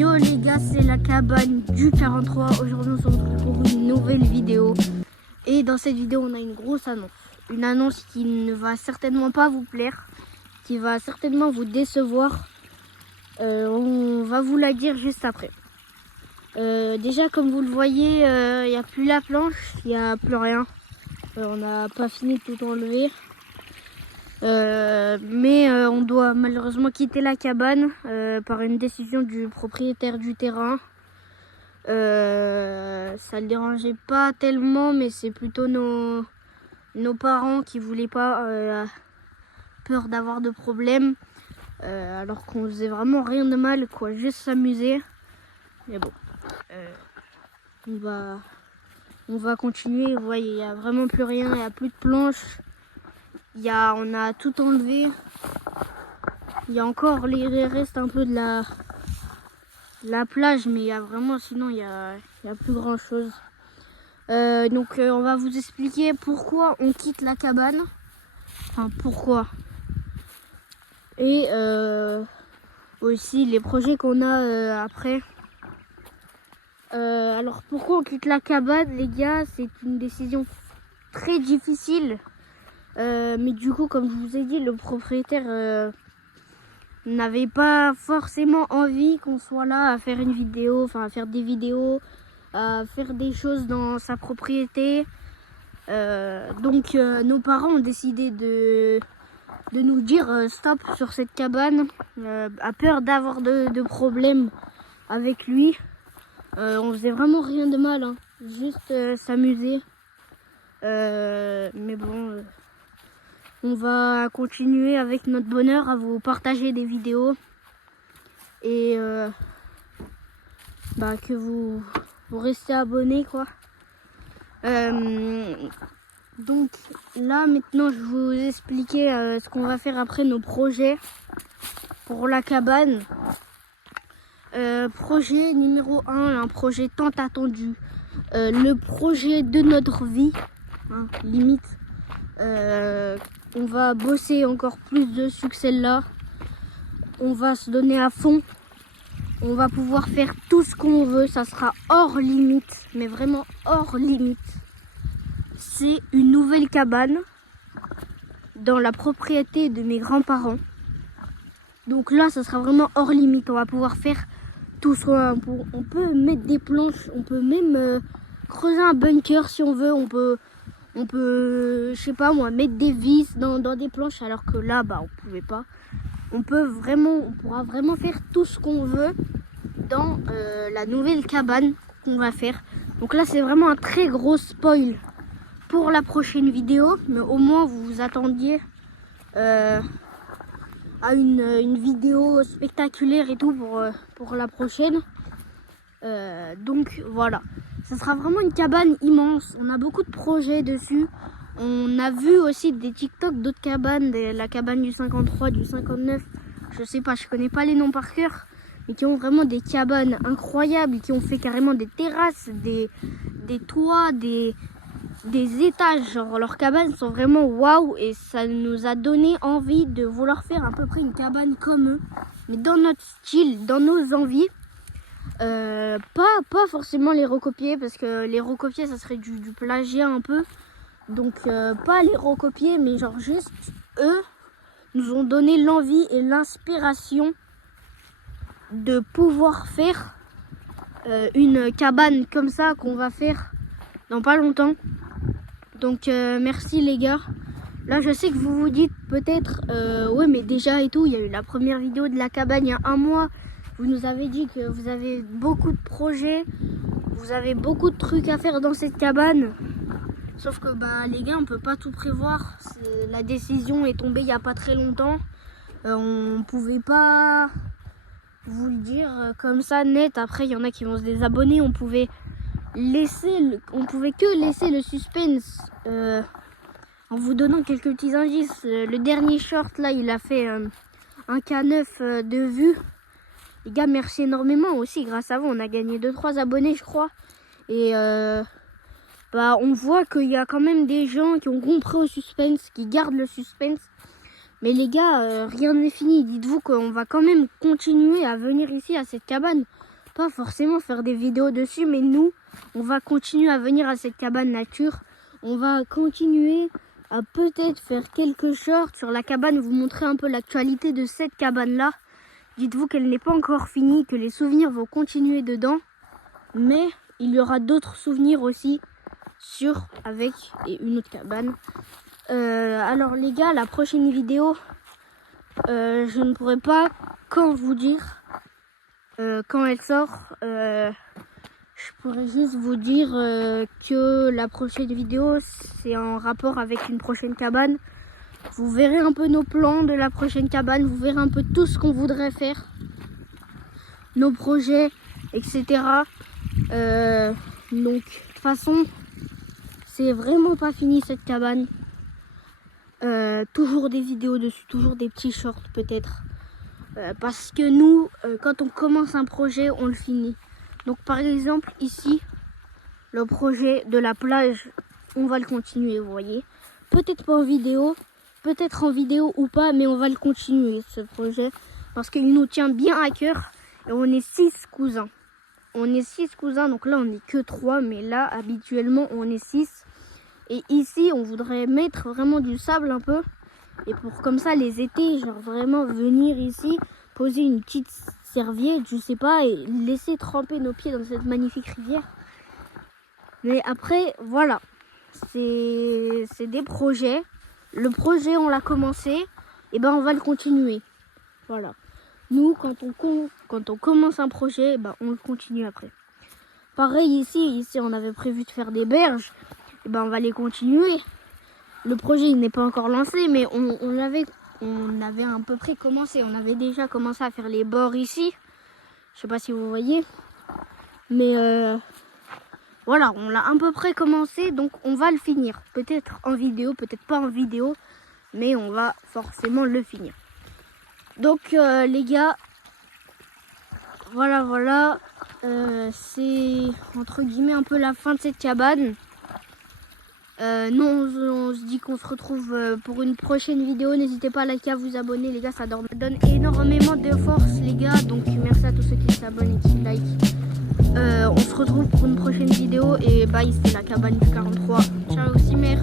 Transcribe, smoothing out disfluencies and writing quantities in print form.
Yo les gars, c'est la cabane du 43. Aujourd'hui on se retrouve pour une nouvelle vidéo. Et dans cette vidéo on a une grosse annonce. Une annonce qui ne va certainement pas vous plaire, qui va certainement vous décevoir. On va vous la dire juste après. Déjà comme vous le voyez, il n'y a plus la planche, il n'y a plus rien. On n'a pas fini de tout enlever. Mais on doit malheureusement quitter la cabane par une décision du propriétaire du terrain. Ça ne le dérangeait pas tellement, mais c'est plutôt nos parents qui voulaient pas, peur d'avoir de problèmes, alors qu'on faisait vraiment rien de mal, quoi, juste s'amuser. Mais bon, on va continuer. Vous voyez, il n'y a vraiment plus rien, il n'y a plus de planches. On a tout enlevé. Il y a encore les restes un peu de la plage, mais il y a vraiment, sinon il y a plus grand chose. Donc on va vous expliquer pourquoi on quitte la cabane. Enfin pourquoi. Et aussi les projets qu'on a après. Alors pourquoi on quitte la cabane, les gars? C'est une décision très difficile. Mais du coup, comme je vous ai dit, le propriétaire n'avait pas forcément envie qu'on soit là à faire une vidéo, enfin à faire des vidéos, à faire des choses dans sa propriété. Donc nos parents ont décidé de nous dire stop sur cette cabane, à peur d'avoir de problèmes avec lui. On faisait vraiment rien de mal, hein, juste s'amuser. Mais bon... on va continuer avec notre bonheur à vous partager des vidéos et que vous restez abonnés, quoi. Donc là maintenant je vais vous expliquer ce qu'on va faire après, nos projets pour la cabane. Projet numéro 1, un projet tant attendu, le projet de notre vie, hein, limite. On va bosser encore plus dessus que celle-là. On va se donner à fond. On va pouvoir faire tout ce qu'on veut. Ça sera hors limite, mais vraiment hors limite. C'est une nouvelle cabane dans la propriété de mes grands-parents. Donc là, ça sera vraiment hors limite. On va pouvoir faire tout ce qu'on veut. On peut mettre des planches. On peut même creuser un bunker si on veut. On peut, je sais pas moi, mettre des vis dans des planches, alors que là, on pouvait pas. On pourra vraiment faire tout ce qu'on veut dans la nouvelle cabane qu'on va faire. Donc là, c'est vraiment un très gros spoil pour la prochaine vidéo, mais au moins vous vous attendiez à une vidéo spectaculaire et tout pour la prochaine. Donc voilà, ça sera vraiment une cabane immense. On a beaucoup de projets dessus. On a vu aussi des TikTok d'autres cabanes, la cabane du 53, du 59, je sais pas, je connais pas les noms par cœur, mais qui ont vraiment des cabanes incroyables, qui ont fait carrément des terrasses, des toits, des étages. Genre leurs cabanes sont vraiment waouh, et ça nous a donné envie de vouloir faire à peu près une cabane comme eux, mais dans notre style, dans nos envies. Pas forcément les recopier, parce que les recopier ça serait du plagiat un peu. Donc pas les recopier, mais genre juste eux nous ont donné l'envie et l'inspiration de pouvoir faire une cabane comme ça qu'on va faire dans pas longtemps. Donc merci les gars. Là je sais que vous vous dites peut-être ouais mais déjà et tout, il y a eu la première vidéo de la cabane il y a un mois. Vous nous avez dit que vous avez beaucoup de projets, vous avez beaucoup de trucs à faire dans cette cabane. Sauf que les gars, on peut pas tout prévoir. La décision est tombée il y a pas très longtemps. On pouvait pas vous le dire comme ça net. Après il y en a qui vont se désabonner. On pouvait que laisser le suspense en vous donnant quelques petits indices. Le dernier short là, il a fait un K9 de vues. Les gars, merci énormément aussi. Grâce à vous, on a gagné 2-3 abonnés, je crois. Et on voit qu'il y a quand même des gens qui ont compris au suspense, qui gardent le suspense. Mais les gars, rien n'est fini. Dites-vous qu'on va quand même continuer à venir ici à cette cabane. pas forcément faire des vidéos dessus, mais nous, on va continuer à venir à cette cabane nature. On va continuer à peut-être faire quelques shorts sur la cabane, vous montrer un peu l'actualité de cette cabane-là. Dites-vous qu'elle n'est pas encore finie, que les souvenirs vont continuer dedans, mais il y aura d'autres souvenirs aussi avec une autre cabane. Alors les gars, la prochaine vidéo, je ne pourrais pas quand vous dire quand elle sort. Je pourrais juste vous dire que la prochaine vidéo, c'est en rapport avec une prochaine cabane. Vous verrez un peu nos plans de la prochaine cabane, vous verrez un peu tout ce qu'on voudrait faire, nos projets, etc. Donc, de toute façon, c'est vraiment pas fini cette cabane. Toujours des vidéos dessus, toujours des petits shorts peut-être. Parce que nous, quand on commence un projet, on le finit. Donc par exemple, ici, le projet de la plage, on va le continuer, vous voyez. Peut-être pas en vidéo, peut-être en vidéo ou pas, mais on va le continuer, ce projet. Parce qu'il nous tient bien à cœur. Et on est 6 cousins. On est 6 cousins, donc là on n'est que 3, mais là, habituellement, on est 6. Et ici, on voudrait mettre vraiment du sable un peu. Et pour comme ça, les étés, genre vraiment venir ici, poser une petite serviette, je sais pas, et laisser tremper nos pieds dans cette magnifique rivière. Mais après, voilà, c'est des projets. Le projet, on l'a commencé, et ben on va le continuer. Voilà. Nous, quand on commence un projet, ben, on le continue après. Pareil ici, on avait prévu de faire des berges, et ben on va les continuer. Le projet, il n'est pas encore lancé, mais on avait à peu près commencé. On avait déjà commencé à faire les bords ici. Je sais pas si vous voyez. Mais voilà, on l'a à peu près commencé, donc on va le finir. Peut-être en vidéo, peut-être pas en vidéo, mais on va forcément le finir. Donc les gars, voilà. C'est entre guillemets un peu la fin de cette cabane. Nous on se dit qu'on se retrouve pour une prochaine vidéo. N'hésitez pas à liker, à vous abonner les gars, ça donne énormément de force les gars. Donc merci à tous ceux qui s'abonnent et qui like. On se retrouve pour une prochaine vidéo et bye, c'était la cabane du 43. Ciao Cimer.